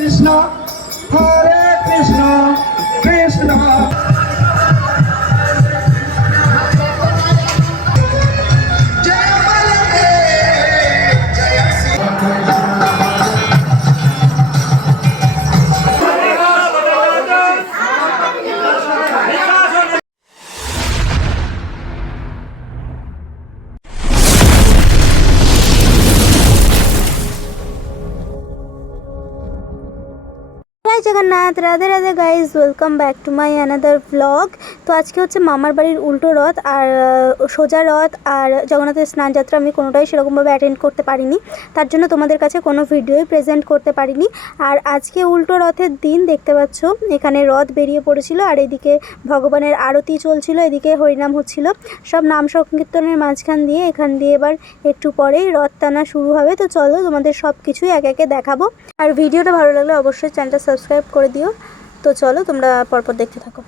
কৃষ্ণ হরে কৃষ্ণ কৃষ্ণ জয় Jagannath, Radhe Radhe guys, welcome back to my another blog. তো আজকে হচ্ছে মামার বাড়ির উল্টো রথ আর সোজা রথ আর জগন্নাথের স্নান যাত্রা আমি কোনোটাই সেরকমভাবে অ্যাটেন্ড করতে পারিনি, তার জন্য তোমাদের কাছে কোনো ভিডিওই প্রেজেন্ট করতে পারিনি। আর আজকে উল্টো রথের দিন দেখতে পাচ্ছ এখানে রথ বেরিয়ে পড়েছিল আর এদিকে ভগবানের আরতি চলছিল, এদিকে হরিনাম হচ্ছিল, সব নাম সংকীর্তনের মাঝখান দিয়ে এখান দিয়ে এবার একটু পরেই রথ টানা শুরু হবে। তো চলো তোমাদের সব কিছুই একে একে দেখাবো, আর ভিডিওটা ভালো লাগলে অবশ্যই চ্যানেলটা সাবস্ক্রাইব করে দিও। তো চলো তোমরা পরপর দেখতে থাকো।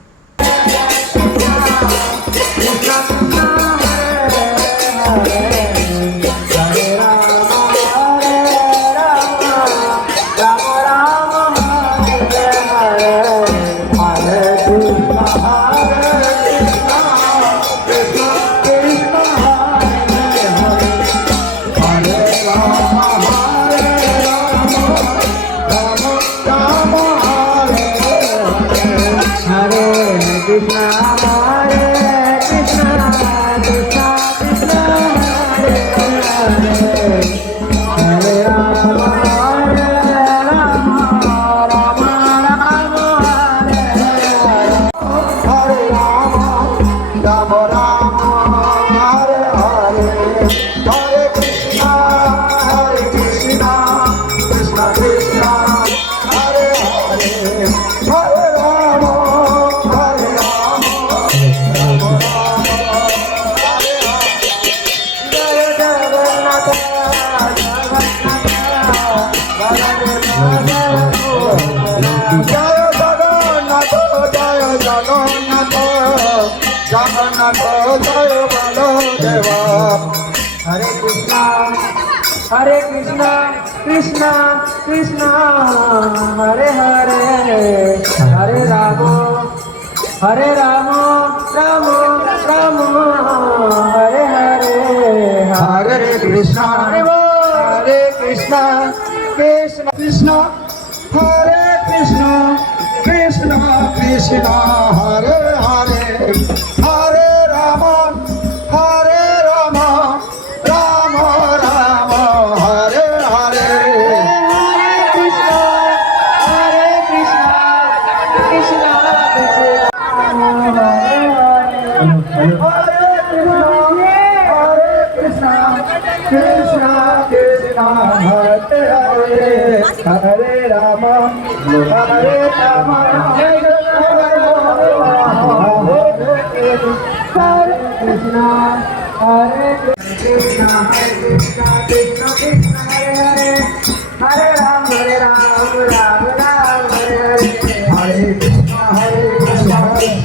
हरे कृष्णा कृष्णा कृष्णा हरे हरे हरे राम राम राम हरे हरे हरे कृष्णा कृष्ण कृष्ण हरे कृष्ण कृष्ण कृष्ण हरे हरे हरे राम राम राम हरे हरे कृष्ण कृष्ण कृष्ण कृष्ण हरे हरे हरे राम हरे राम कृष्ण हरे कृष्ण कृष्ण कृष्ण हरे हरे हरे राम राम राम हरे हरे कृष्ण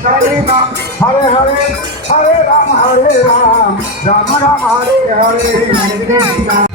हरे राम हरे हरे हरे राम राम राम हरे हरे कृष्ण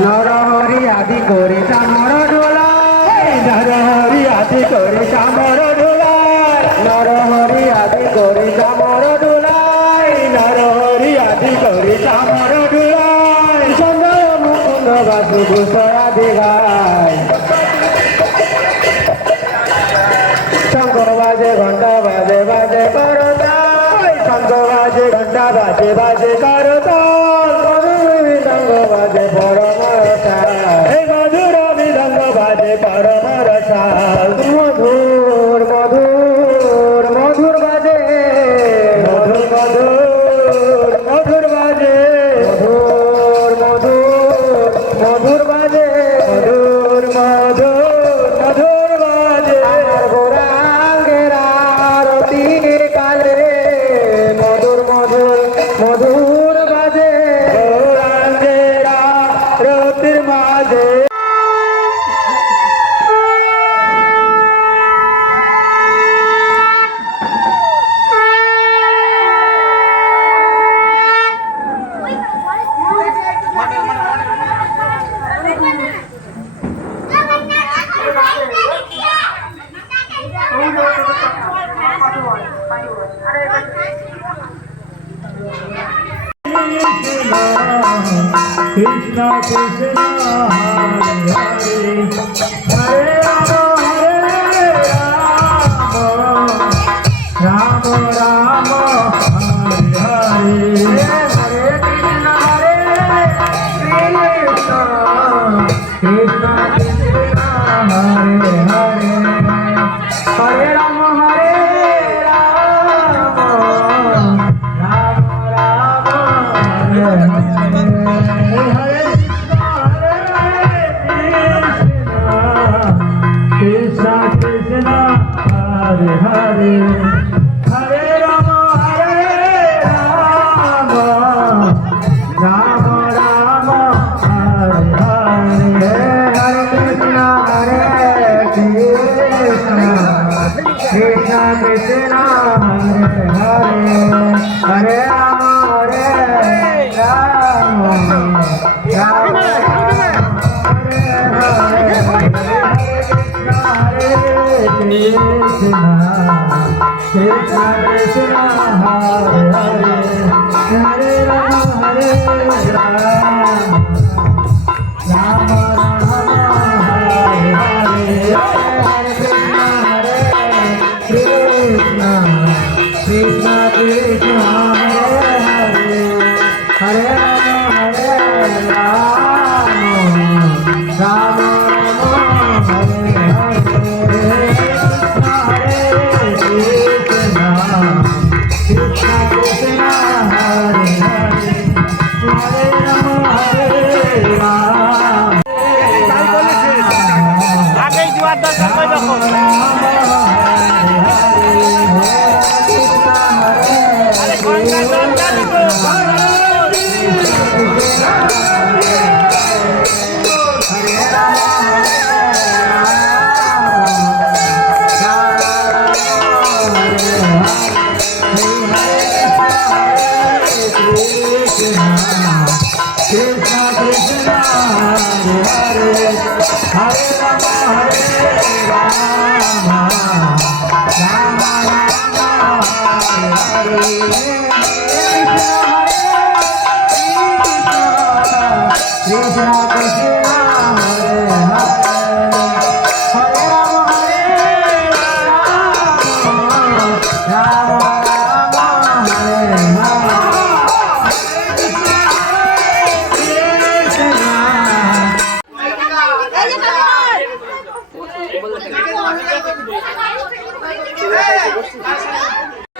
নরহরি আদি করে চামর ডোলায় নরহরি আদি করে চামর ডোলায় নরহরি আদি করে চামর ডোলায় নরহরি আদি করে চামর ডোলায় সুন্দর মুকুন্দ বাসু ভূষয়াদি গায় শঙ্খ বাজে ঘন্টা বাজে বাজে করতাই শঙ্খ বাজে ঘন্টা বাজে বাজে করতাই মৃদঙ্গ বাজে পরম রসাল এই মধুর মৃদঙ্গ বাজে পরম রসাল মধুর মধুর মধুর বাজে মধুর মধুর মধুর বাজে মধুর মধুর মধুর বাজে মধুর মধুর মধুর বাজে আমার গৌরাঙ্গের আরতি কালে মধুর মধুর মধুর বাজে গৌরাঙ্গের আরতির মাঝে Krishna Krishna Hare Hare Hare Rama Rama Hare Hare Krishna Krishna Krishna Hare Hare Hare Rama Hare Rama Rama Rama Hare Hare Krishna Krishna Hare Hare Hare Rama Hare Rama Rama Rama Hare Hare Hare Krishna Krishna Krishna Hare Hare Hare Rama Hare Rama Rama Krishna Krishna Hare Hare Hare Rama Hare Rama Rama Rama Hare Hare Hare Krishna Krishna Krishna Hare Hare Hare Rama Hare Rama Rama আগেই জোয়ার দরকার কই যখন আরে গঙ্গা গঙ্গা দিব Krishna Krishna Hare Hare Hare Rama Hare Rama Rama Rama Hare Hare Krishna Krishna Hare Hare Hare Rama Hare Rama Rama Rama Hare Hare